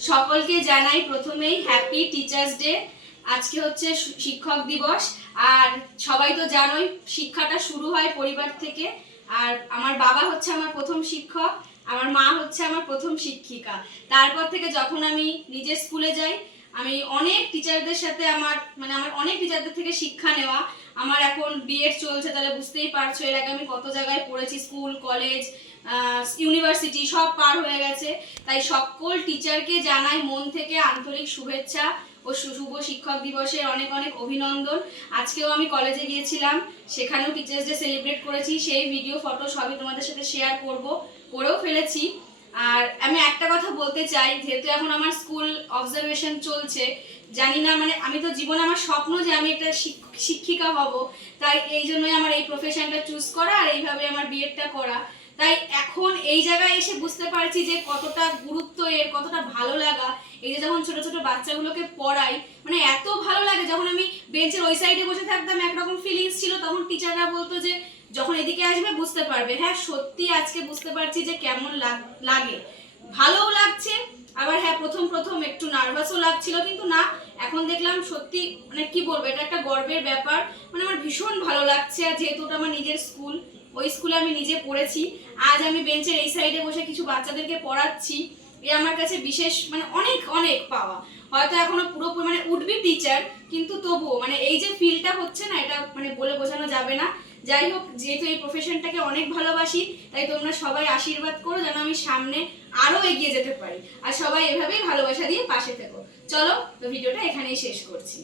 সকলকে জানাই প্রথমেই হ্যাপি টিচার্স ডে। আজকে হচ্ছে শিক্ষক দিবস। আর সবাই তো জানোই শিক্ষাটা শুরু হয় পরিবার থেকে। আর আমার বাবা হচ্ছে আমার প্রথম শিক্ষক, আমার মা হচ্ছে আমার প্রথম শিক্ষিকা। তারপর থেকে যখন আমি নিজের স্কুলে যাই, আমি অনেক টিচারদের সাথে আমার অনেক টিচারদের থেকে শিক্ষা নেওয়া। আমার এখন বিএড চলছে, তাহলে বুঝতেই পারছো এর আগে আমি কত জায়গায় পড়েছি, স্কুল, কলেজ, ইউনিভার্সিটি সব পার হয়ে গেছে। তাই সকল টিচারকে জানাই মন থেকে আন্তরিক শুভেচ্ছা ও শুভ শিক্ষক দিবসের অনেক অনেক অভিনন্দন। আজকেও আমি কলেজে গিয়েছিলাম, সেখানেও টিচার্স ডে সেলিব্রেট করেছি। সেই ভিডিও, ফটো সবই তোমাদের সাথে শেয়ার করেও ফেলেছি। আর আমি একটা কথা বলতে চাই, যেহেতু এখন আমার স্কুল অবজারভেশন চলছে, জানি না আমি তো জীবনে আমার স্বপ্ন যে আমি একটা শিক্ষিকা হব। তাই এই জন্যই আমার এই প্রফেশনটা চুজ করা আর এইভাবে আমার বিএডটা করা। তাই এখন এই জায়গায় এসে বুঝতে পারছি যে কতটা গুরুত্ব এর, কতটা ভালো লাগা। এই যে যখন ছোট ছোট বাচ্চাগুলোকে পড়াই, এত ভালো লাগে। যখন আমি বেঞ্চের ওই সাইডে বসে থাকতাম একরকম ফিলিংস ছিল, তখন টিচাররা বলতো যে যখন এদিকে আসবে বুঝতে পারবে। হ্যাঁ, সত্যি আজকে বুঝতে পারছি যে কেমন লাগে। ভালোও লাগছে, আবার হ্যাঁ প্রথম প্রথম একটু নার্ভাসও লাগছিল, কিন্তু না, এখন দেখলাম সত্যি কি বলবো, এটা একটা গর্বের ব্যাপার। আমার ভীষণ ভালো লাগছে। আর যেহেতু ওটা আমার নিজের স্কুল, ওই স্কুলে আমি নিজে পড়েছি, আজ আমি বেঞ্চের এই সাইডে বসে কিছু বাচ্চাদেরকে পড়াচ্ছি, এ আমার কাছে বিশেষ অনেক অনেক পাওয়া। হয়তো এখনো পুরোপুরি উঠবি টিচার, কিন্তু তবুও এই যে ফিলটা হচ্ছে না, এটা বলে বোঝানো যাবে না। যাই হোক, যেহেতু এই প্রফেশনটাকে অনেক ভালোবাসি, তাই তোমরা সবাই আশীর্বাদ করো যেন আমি সামনে আরো এগিয়ে যেতে পারি। আর সবাই এভাবেই ভালোবাসা দিয়ে পাশে থেকো। চলো, তো ভিডিওটা এখানেই শেষ করছি।